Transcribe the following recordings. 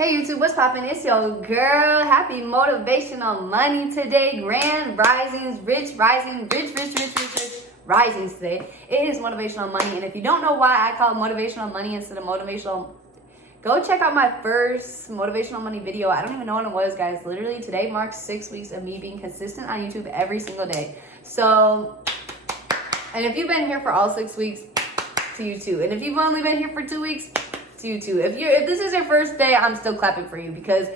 Hey YouTube, what's poppin'? It's your girl. Happy Motivational Money today. Grand risings, rich rising, rich risings today. It is Motivational Money, and if you don't know why I call it Motivational Money instead of Motivational, go check out my first Motivational Money video. I don't even know when it was, guys. Literally today marks 6 weeks of me being consistent on YouTube every single day. So, and if you've been here for all 6 weeks, to you too. And if you've only been here for 2 weeks, to you too. If this is your first day, I'm still clapping for you because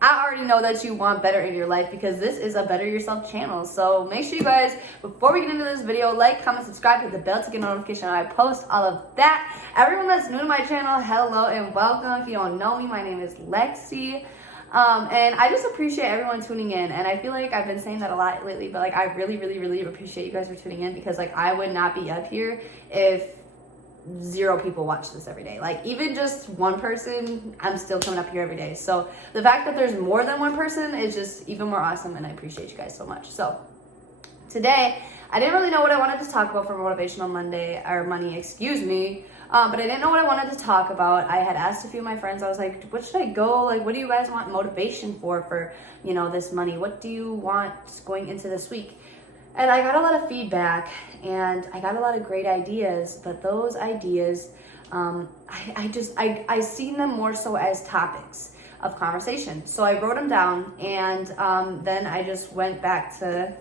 I already know that you want better in your life because this is a Better Yourself channel. So make sure you guys, before we get into this video, like, comment, subscribe, hit the bell to get notification when I post all of that. Everyone that's new to my channel, hello and welcome. If you don't know me, my name is Lexi. And I just appreciate everyone tuning in. And I feel like I've been saying that a lot lately, but like I really appreciate you guys for tuning in because like I would not be up here if 0 people watch this every day. Like even just one person, I'm still coming up here every day. So the fact that there's more than one person is just even more awesome, and I appreciate you guys so much. So today, I didn't really know what I wanted to talk about for Motivational Monday, or Money, excuse me. But I didn't know what I wanted to talk about. I had asked a few of my friends, I was like, what should I go? Like, what do you guys want motivation for, you know, this money? What do you want going into this week? And I got a lot of feedback and I got a lot of great ideas, but those ideas, I seen them more so as topics of conversation. So I wrote them down, and then I just went back to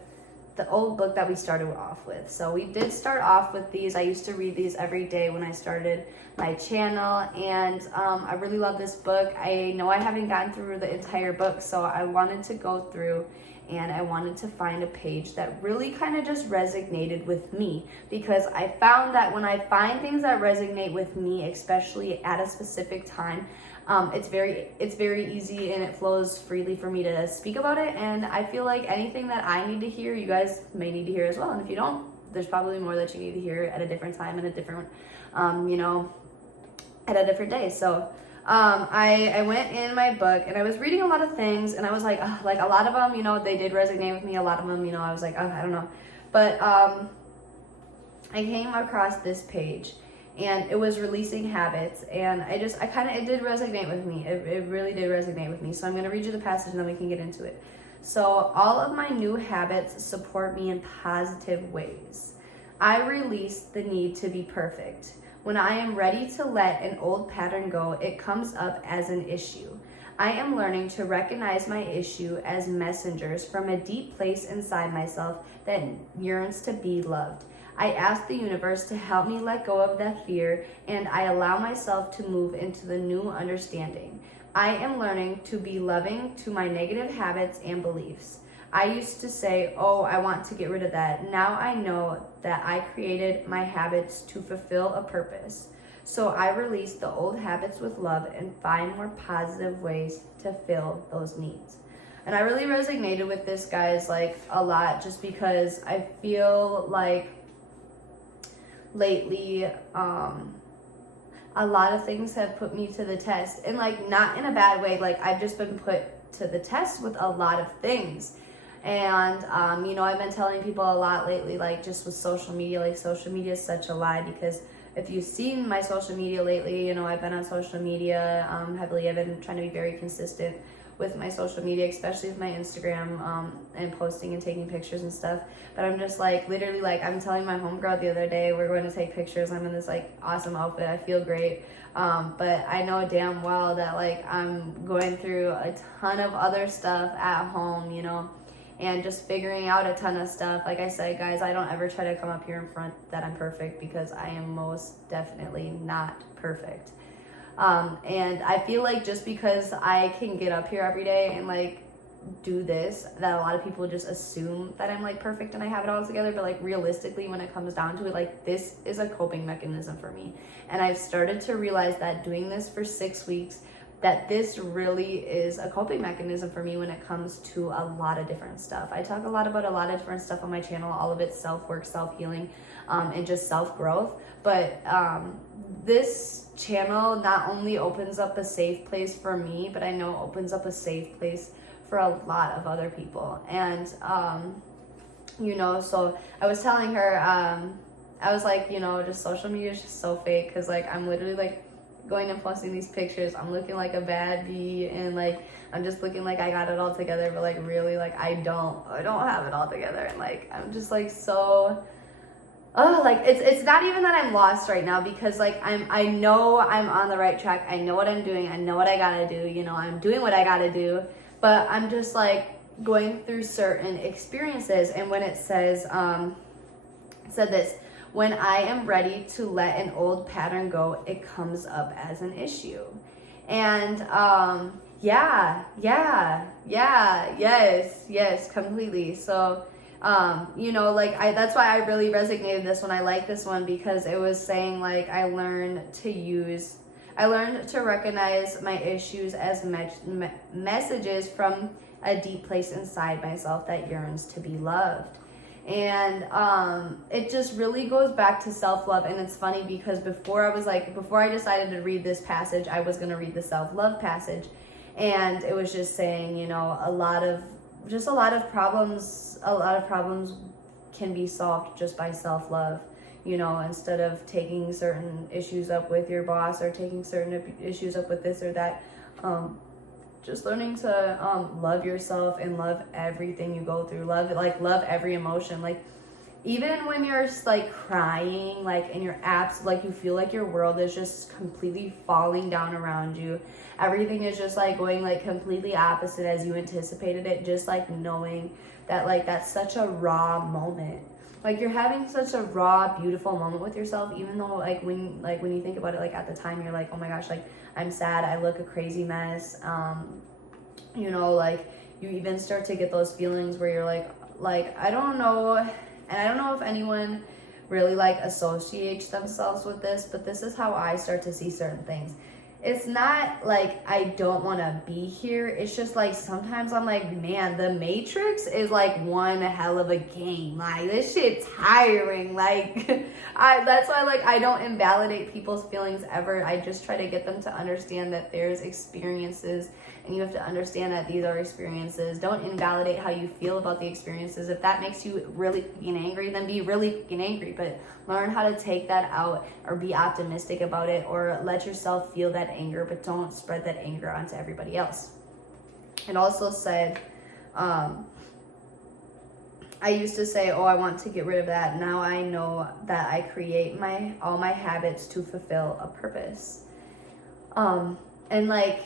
the old book that we started off with. So we did start off with these. I used to read these every day when I started my channel, and I really love this book. I know I haven't gotten through the entire book, so I wanted to go through and I wanted to find a page that really kind of just resonated with me, because I found that when I find things that resonate with me, especially at a specific time, it's very easy and it flows freely for me to speak about it. And I feel like anything that I need to hear, you guys may need to hear as well. And if you don't, there's probably more that you need to hear at a different time and a different, at a different day. So I went in my book and I was reading a lot of things, and I was like a lot of them, they did resonate with me. A lot of them, I was like, I don't know. But I came across this page, and it was releasing habits, and it did resonate with me. It really did resonate with me. So I'm going to read you the passage and then we can get into it. So all of my new habits support me in positive ways. I release the need to be perfect. When I am ready to let an old pattern go, it comes up as an issue. I am learning to recognize my issue as messengers from a deep place inside myself that yearns to be loved. I ask the universe to help me let go of that fear, and I allow myself to move into the new understanding. I am learning to be loving to my negative habits and beliefs. I used to say, oh, I want to get rid of that. Now I know that I created my habits to fulfill a purpose. So I release the old habits with love and find more positive ways to fill those needs. And I really resonated with this, guys, like a lot, just because I feel like lately, a lot of things have put me to the test, and like not in a bad way. Like I've just been put to the test with a lot of things. And, I've been telling people a lot lately, like just with social media, like social media is such a lie, because if you've seen my social media lately, I've been on social media heavily. I've been trying to be very consistent with my social media, especially with my Instagram, and posting and taking pictures and stuff. But I'm just like, literally, like I'm telling my homegirl the other day, we're going to take pictures. I'm in this like awesome outfit. I feel great. But I know damn well that like I'm going through a ton of other stuff at home, and just figuring out a ton of stuff. Like I said, guys, I don't ever try to come up here in front that I'm perfect, because I am most definitely not perfect. And I feel like just because I can get up here every day and like do this, that a lot of people just assume that I'm like perfect and I have it all together. But like realistically, when it comes down to it, like this is a coping mechanism for me. And I've started to realize that doing this for 6 weeks, that this really is a coping mechanism for me when it comes to a lot of different stuff. I talk a lot about a lot of different stuff on my channel, all of it's self-work, self-healing, and just self-growth. But this channel not only opens up a safe place for me, but I know opens up a safe place for a lot of other people. And, so I was telling her, I was like, just social media is just so fake, because like I'm literally like going and posting these pictures, I'm looking like a bad bee, and like I'm just looking like I got it all together, but like really, like I don't have it all together, and like I'm just like so like it's not even that I'm lost right now, because like I know I'm on the right track. I know what I'm doing. I know what I gotta do. You know, I'm doing what I gotta do, but I'm just like going through certain experiences. And when it says it said this: when I am ready to let an old pattern go, it comes up as an issue. And yes, completely. So you know, like that's why I really resonated this one. I like this one because it was saying like I learned to recognize my issues as messages from a deep place inside myself that yearns to be loved. And it just really goes back to self-love. And it's funny because before I decided to read this passage, I was going to read the self-love passage, and it was just saying, you know, a lot of problems can be solved just by self-love. You know, instead of taking certain issues up with your boss or taking certain issues up with this or that, just learning to love yourself and love everything you go through. Love every emotion. Like even when you're like crying, like and your apps, like you feel like your world is just completely falling down around you. Everything is just like going like completely opposite as you anticipated it. Just like knowing that like that's such a raw moment. Like you're having such a raw, beautiful moment with yourself, even though like when you think about it, like at the time you're like, oh my gosh, like I'm sad, I look a crazy mess. You know, like you even start to get those feelings where you're like I don't know, and I don't know if anyone really like associates themselves with this, but this is how I start to see certain things. It's not like I don't want to be here. It's just like sometimes I'm like, man, the Matrix is like one hell of a game. Like this shit's tiring. Like that's why like I don't invalidate people's feelings ever. I just try to get them to understand that there's experiences, and you have to understand that these are experiences. Don't invalidate how you feel about the experiences. If that makes you really fucking angry, then be really fucking angry. But learn how to take that out, or be optimistic about it, or let yourself feel that anger, but don't spread that anger onto everybody else. It also said, I used to say, oh, I want to get rid of that. Now I know that I create all my habits to fulfill a purpose. And like,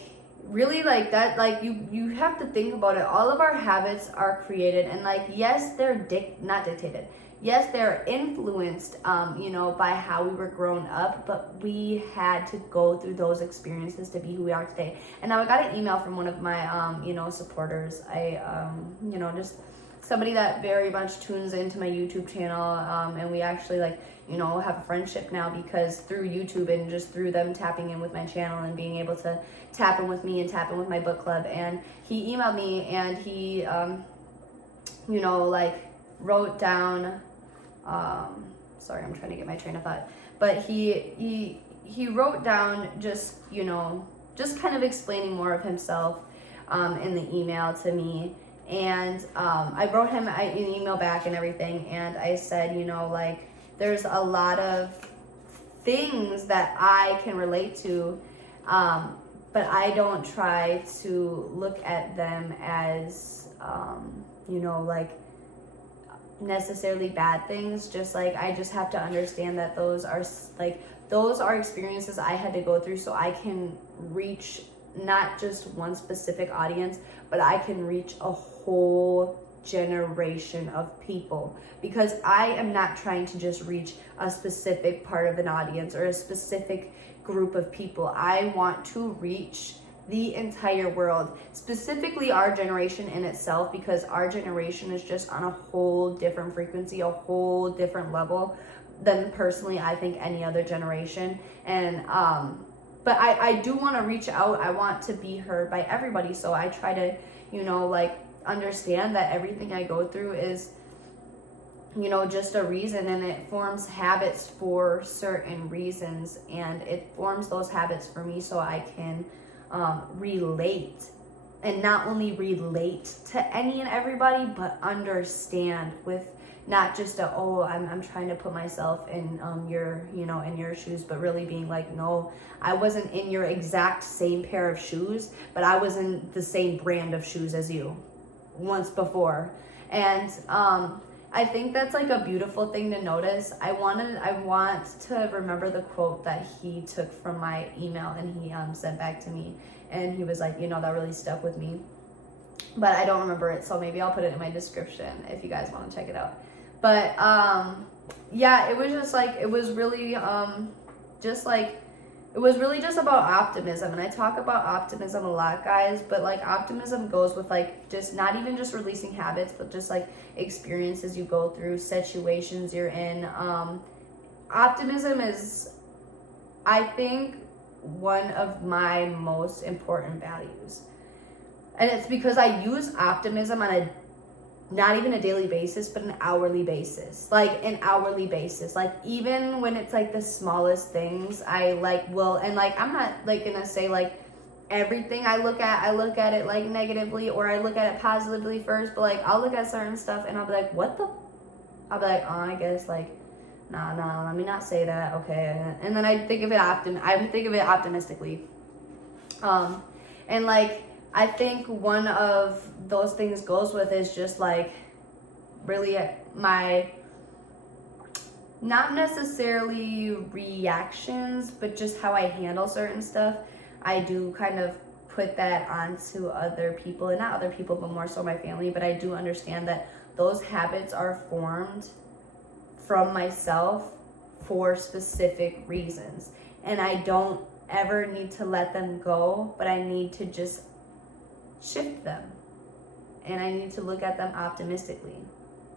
really like that, like you have to think about it. All of our habits are created, and like, yes, they're not dictated. Yes, they're influenced, you know, by how we were grown up, but we had to go through those experiences to be who we are today. And now I got an email from one of my, you know, supporters. You know, just somebody that very much tunes into my YouTube channel, and we actually like, you know, have a friendship now because through YouTube and just through them tapping in with my channel and being able to tap in with me and tap in with my book club. And he emailed me, and he, you know, like wrote down, sorry, I'm trying to get my train of thought, but he wrote down just, you know, just kind of explaining more of himself, in the email to me. And, I wrote him an email back and everything. And I said, you know, like, there's a lot of things that I can relate to, but I don't try to look at them as, you know, like necessarily bad things. Just like, I just have to understand that those are experiences I had to go through, so I can reach not just one specific audience, but I can reach a whole generation of people, because I am not trying to just reach a specific part of an audience or a specific group of people. I want to reach the entire world, specifically our generation in itself, because our generation is just on a whole different frequency, a whole different level than personally I think any other generation. And but I do want to reach out. I want to be heard by everybody, so I try to, you know, like understand that everything I go through is, you know, just a reason, and it forms habits for certain reasons, and it forms those habits for me so I can relate and not only relate to any and everybody, but understand with not just I'm trying to put myself in in your shoes, but really being like, no, I wasn't in your exact same pair of shoes, but I was in the same brand of shoes as you once before. And I think that's like a beautiful thing to notice. I want to remember the quote that he took from my email and he sent back to me, and he was like, that really stuck with me, but I don't remember it, so maybe I'll put it in my description if you guys want to check it out. But yeah, it was just like, it was really just about optimism. And I talk about optimism a lot, guys, but like optimism goes with like just not even just releasing habits, but just like experiences you go through, situations you're in. Optimism is, I think, one of my most important values. And it's because I use optimism on not even a daily basis, but an hourly basis. Like even when it's like the smallest things, I like will, and like I'm not like gonna say like everything I look at it like negatively, or I look at it positively first, but like I'll look at certain stuff and I'll be like, I'll be like, oh, I guess like nah, let me not say that, okay. And then I think of it optimistically. And like I think one of those things goes with is just like really my, not necessarily reactions, but just how I handle certain stuff. I do kind of put that onto other people, and not other people, but more so my family. But I do understand that those habits are formed from myself for specific reasons. And I don't ever need to let them go, but I need to just shift them, and I need to look at them optimistically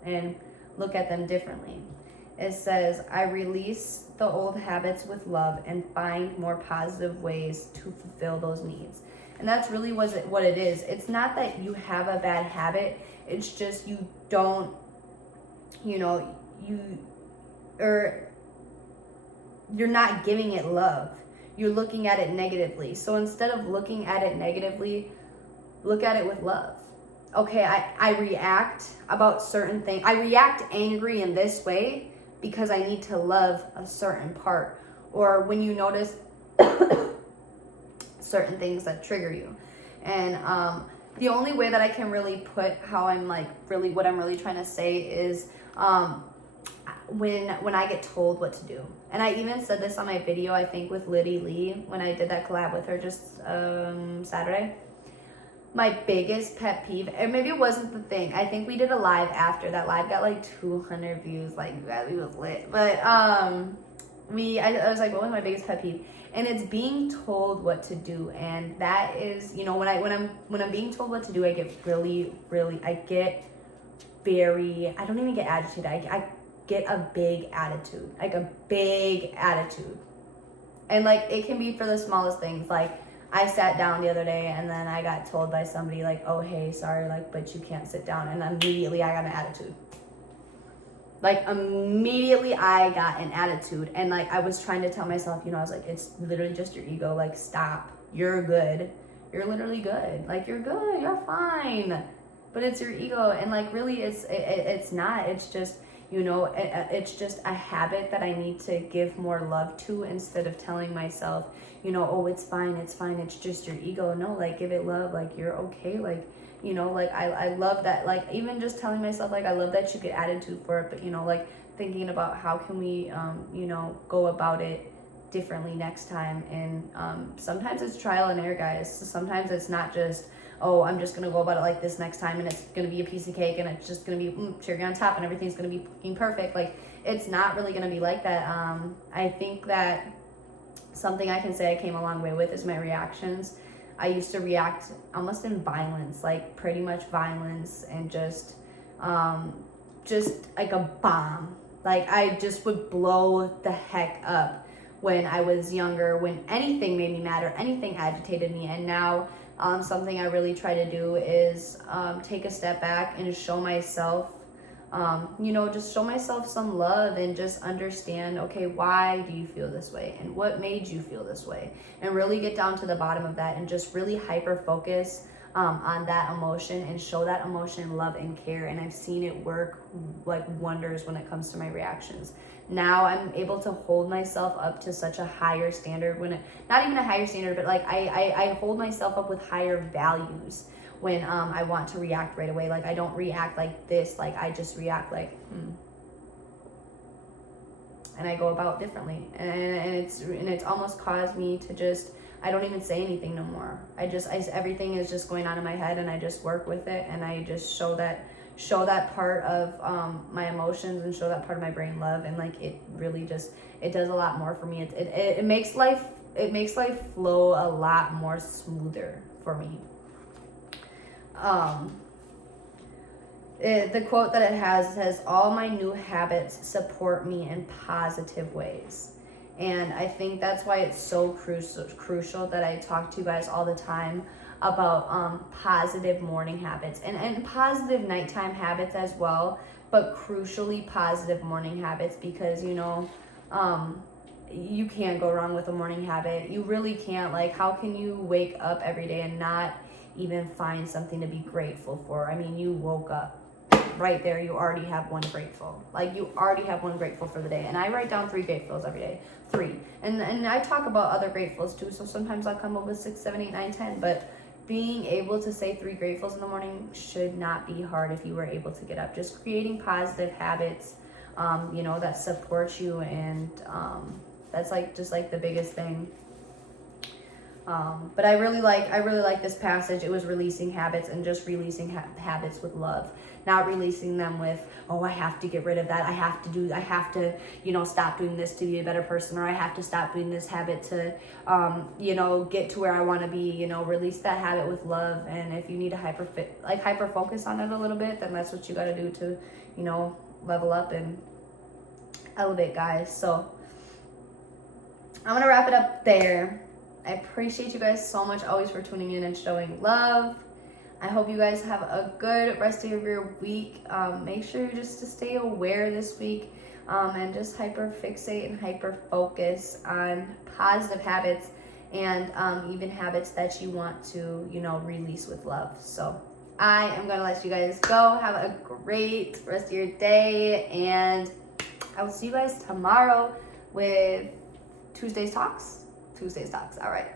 and look at them differently. It says, I release the old habits with love and find more positive ways to fulfill those needs. And that's really what it is. It's not that you have a bad habit, it's just you don't, you're not giving it love. You're looking at it negatively. So instead of looking at it negatively, look at it with love. Okay, I react about certain things. I react angry in this way because I need to love a certain part. Or when you notice certain things that trigger you. And the only way that I can really put how I'm like really, what I'm really trying to say is when I get told what to do. And I even said this on my video, I think with Liddy Lee, when I did that collab with her just Saturday. My biggest pet peeve, and maybe it wasn't the thing, I think we did a live after. That live got like 200 views, like that, we was lit. But I was like, what was my biggest pet peeve? And it's being told what to do. And that is, when I'm being told what to do, I get really, I don't even get agitated. I get a big attitude, like a big attitude. And like, it can be for the smallest things. Like, I sat down the other day and then I got told by somebody like, oh, hey, sorry, like, but you can't sit down. And immediately I got an attitude. Like, immediately I got an attitude. And like, I was trying to tell myself, I was like, it's literally just your ego. Like, stop. You're good. You're literally good. Like, you're good. You're fine. But it's your ego. And like, really, it's not. It's just, it's just a habit that I need to give more love to, instead of telling myself, oh, it's fine, it's just your ego. No, like, give it love, like, you're okay, like, like, I love that, like, even just telling myself, like, I love that you get attitude for it, but, like, thinking about how can we, go about it differently next time. And sometimes it's trial and error, guys. So sometimes it's not just, oh, I'm just gonna go about it like this next time, and it's gonna be a piece of cake, and it's just gonna be cherry on top, and everything's gonna be fucking perfect. Like, it's not really gonna be like that. I think that something I can say I came a long way with is my reactions. I used to react almost in violence, like pretty much violence, and just like a bomb. Like, I just would blow the heck up when I was younger, when anything made me mad or anything agitated me. And now something I really try to do is take a step back and show myself, just show myself some love, and just understand, okay, why do you feel this way, and what made you feel this way, and really get down to the bottom of that, and just really hyper focus on that emotion and show that emotion love and care. And I've seen it work like wonders when it comes to my reactions. Now I'm able to hold myself up to such a higher standard not even a higher standard, but like I hold myself up with higher values when I want to react right away. Like I don't react like this, like I just react like, and I go about differently. And it's almost caused me to just, I don't even say anything no more. Everything is just going on in my head, and I just work with it, and I just show that part of my emotions and show that part of my brain love. And like it really just, it does a lot more for me. It makes life flow a lot more smoother for me. The quote that it has says, all my new habits support me in positive ways. And I think that's why it's so crucial that I talk to you guys all the time about positive morning habits and positive nighttime habits as well, but crucially positive morning habits, because you can't go wrong with a morning habit. You really can't. Like, how can you wake up every day and not even find something to be grateful for? I mean, you woke up. Right there, you already have one grateful. Like, you already have one grateful for the day. And I write down 3 gratefuls every day. 3. And I talk about other gratefuls too. So sometimes I'll come up with 6, 7, 8, 9, 10. But being able to say 3 gratefuls in the morning should not be hard if you were able to get up. Just creating positive habits, that support you. And that's just the biggest thing. But I really like this passage. It was releasing habits and just releasing habits with love, not releasing them with, oh, I have to get rid of that. I have to, stop doing this to be a better person, or I have to stop doing this habit to, get to where I want to be. Release that habit with love. And if you need to hyper focus on it a little bit, then that's what you got to do to, level up and elevate, guys. So I'm going to wrap it up there. I appreciate you guys so much always for tuning in and showing love. I hope you guys have a good rest of your week. Make sure just to stay aware this week and just hyper fixate and hyper focus on positive habits and even habits that you want to, release with love. So I am going to let you guys go. Have a great rest of your day, and I will see you guys tomorrow with Tuesday's Talks. All right.